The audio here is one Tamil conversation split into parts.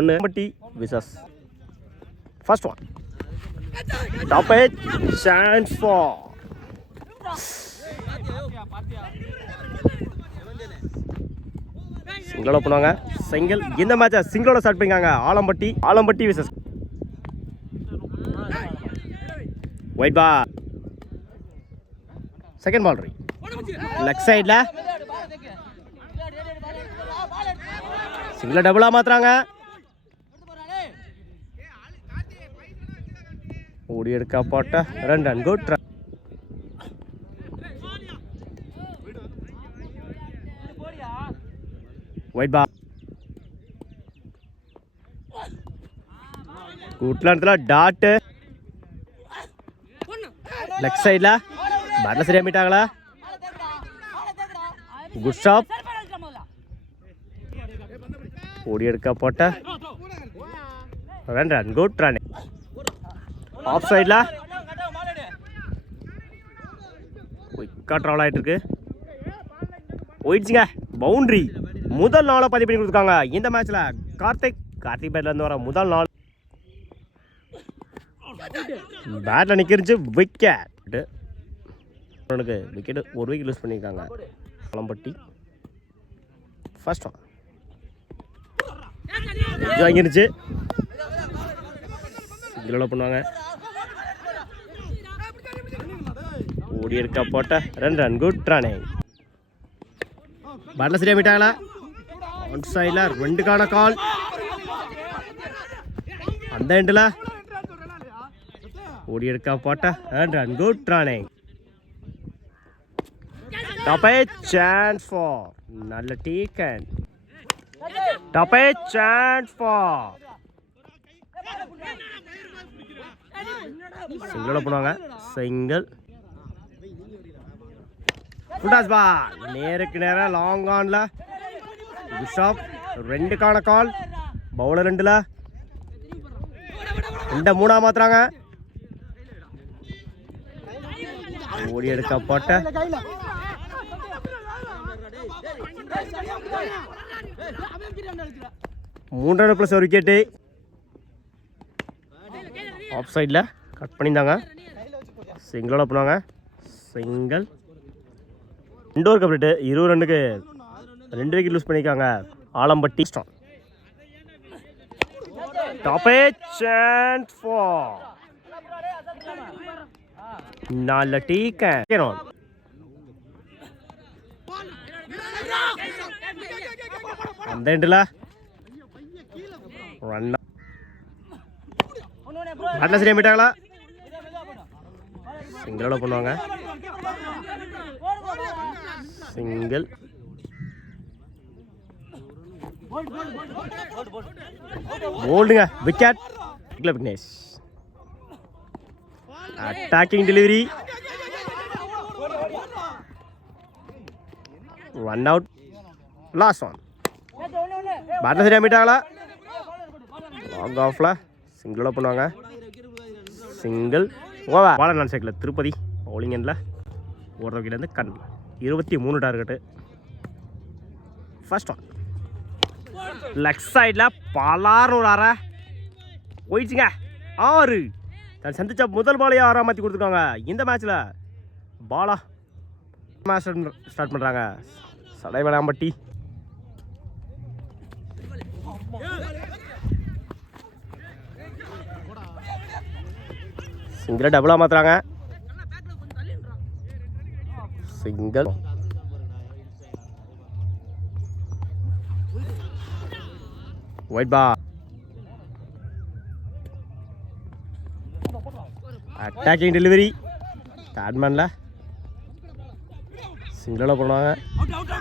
1 பட்டி விசஸ் first one top edge chance for சிங்கிளோட போனாங்க. சிங்கிள் இந்த மேட்சை சிங்கிளோட ஸ்டார்ட் பண்ணிக்காங்க. ஆலம்பட்டி விசஸ் wide ball. Second ball leg சைடில் சிங்கிள் டபுளாக மாற்றுறாங்க. ஓடி எடுக்க போட்ட 2 ரன் குட். ஒயிட் பால் கூட்டத்தில் டாட்டு லெக் சைடில் பேட்டில் சரியாக மீட்டாங்களா. Good stop. ஓடி எடுக்க போட்ட 2 ரன் குட் ரன். ஆஃப் சைடில் குயிக்காக ட்ராவல் ஆகிட்டு இருக்கு. போயிடுச்சுங்க பவுண்ட்ரி. முதல் நாளை பதிவு பண்ணி கொடுத்துருக்காங்க இந்த மேட்ச்சில். கார்த்திக் பேட்லேருந்து வர முதல் நாள் பேட்டில் நிற்கிருச்சு. விக்கெட் அவனுக்கு விக்கெட்டு ஒரு விக்கெட் லூஸ் பண்ணியிருக்காங்க. ஆலம்பட்டி ஃபர்ஸ்ட் ஒன் வாங்கிருச்சு. இதில் பண்ணுவாங்க. ஓடி எடுக்க போட்ட 2 ரன் குட் ரன். பேட்டில் சரியாக மீட்டாங்களா. ஒன் சைடில் 2க்கான கால். அந்த எண்டில் ஓடி எடுக்க போட்ட 2 run good run. Top a chance for நல்ல டீக்கன். டாப் எ சான்ஸ் ஃபார் சிங்கிளோட போனாங்க. சிங்கிள் ஃபுட்டாஸ் பால் நேருக்கு நேராக லாங் ஆன்ல பிஷாப் 2க்கான கால். பவுலர் 2ல் 3 மாத்துறாங்க. ஓடி எடுக்க போட்ட 3 ரன் ப்ளஸ் ஒரு விக்கெட்டு. ஆஃப் சைடில் கட் பண்ணியிருந்தாங்க. சிங்கிளோட போனாங்க. Single 2 over complete. 20 ரன்னுக்கு 2 விக்கெட் லூஸ் பண்ணியிருக்காங்க Alampatti. Top a chance for நல்ல டீக்கன். அந்த எண்டில் ரன் பேட்டில் சரியாக மீட்டாங்களா. சிங்கிளோட பண்ணுவாங்க. சிங்கிள் போல்டுங்க wicket. Vignesh attacking delivery. Run out. Last one பேட்டில் சரியாக மீட்டாங்களா. லாங் ஆஃப்ல சிங்கிளோட பண்ணுவாங்க. Single over. பாலர் நான் சைக்கிள் திருப்பதி பவுலிங் எண்டில் ஓடுற விக்கெட்லேருந்து கண் 23 டார்கெட்டு. ஃபர்ஸ்ட் ஒன் லெக் சைடில் பலார்னு ஒரு 6 போயிடுச்சுங்க. 6 தான் சந்திச்ச முதல் பாலையே 6 மாற்றி கொடுத்துருக்காங்க இந்த மேட்ச்சில். பாலா மேட்ச் ஸ்டார்ட் பண்ணுறாங்க சடைவேளாம்பட்டி. சிங்கிளை டபுளாக மாற்றுறாங்க. Single wide ball. Attacking delivery. பேட்மேனில் சிங்கிளோட போனாங்க.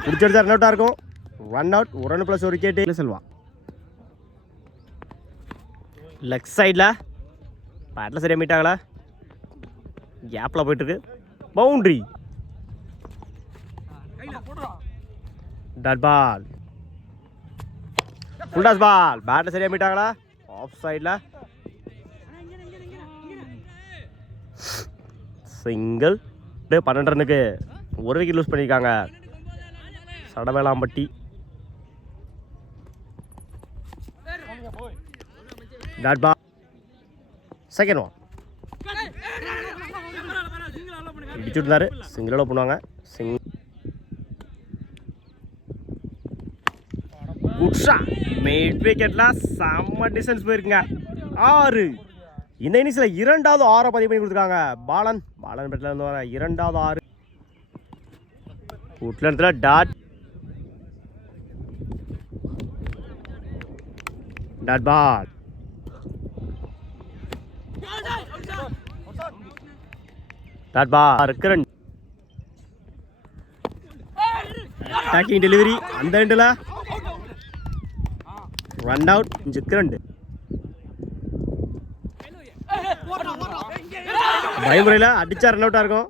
பிடிச்செடுத்தா ரன் அவுட்டாக இருக்கும். Run out. 1 ரன் ப்ளஸ் ஒரு விக்கெட்டு. செல்வா லெக் சைடில் பேட்டில் சரியாக மீட்டாங்களா. கேப்பில் போயிட்டுருக்கு. Boundary. Dot ball. Full toss ball. பேட்டில் சரியாக மீட்டாங்களா. ஆஃப் சைடில் சிங்கிள். 12 ரன்னுக்கு 1 விக்கெட் லூஸ் பண்ணியிருக்காங்க Sadavelampatti. Dot ball. Second one இடிச்சுட்டாரு. சிங்கிளோட பண்ணுவாங்க. குட்ஷா மிட் விக்கெட்ல செம்ம டிஸ்டன்ஸ் போயிருக்குங்க. 6. இந்த இன்னிங்ஸில் இரண்டாவது 6 பதிவு பண்ணி கொடுத்துருக்காங்க. பாலன் பெட்டில் இருந்து வர இரண்டாவது 6. உட்ல டாட் பால். டாட் பால் இருக்கிறன் அட்டாக்கிங் டெலிவரி அந்த எண்டில் ரன் அவுட். 5 பயமுறையில் அடிச்சா ரன் அவுட்டாக இருக்கும்.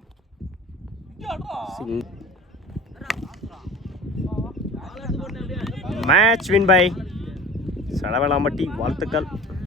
Match win by Sadavelampatti. வாழ்த்துக்கள்.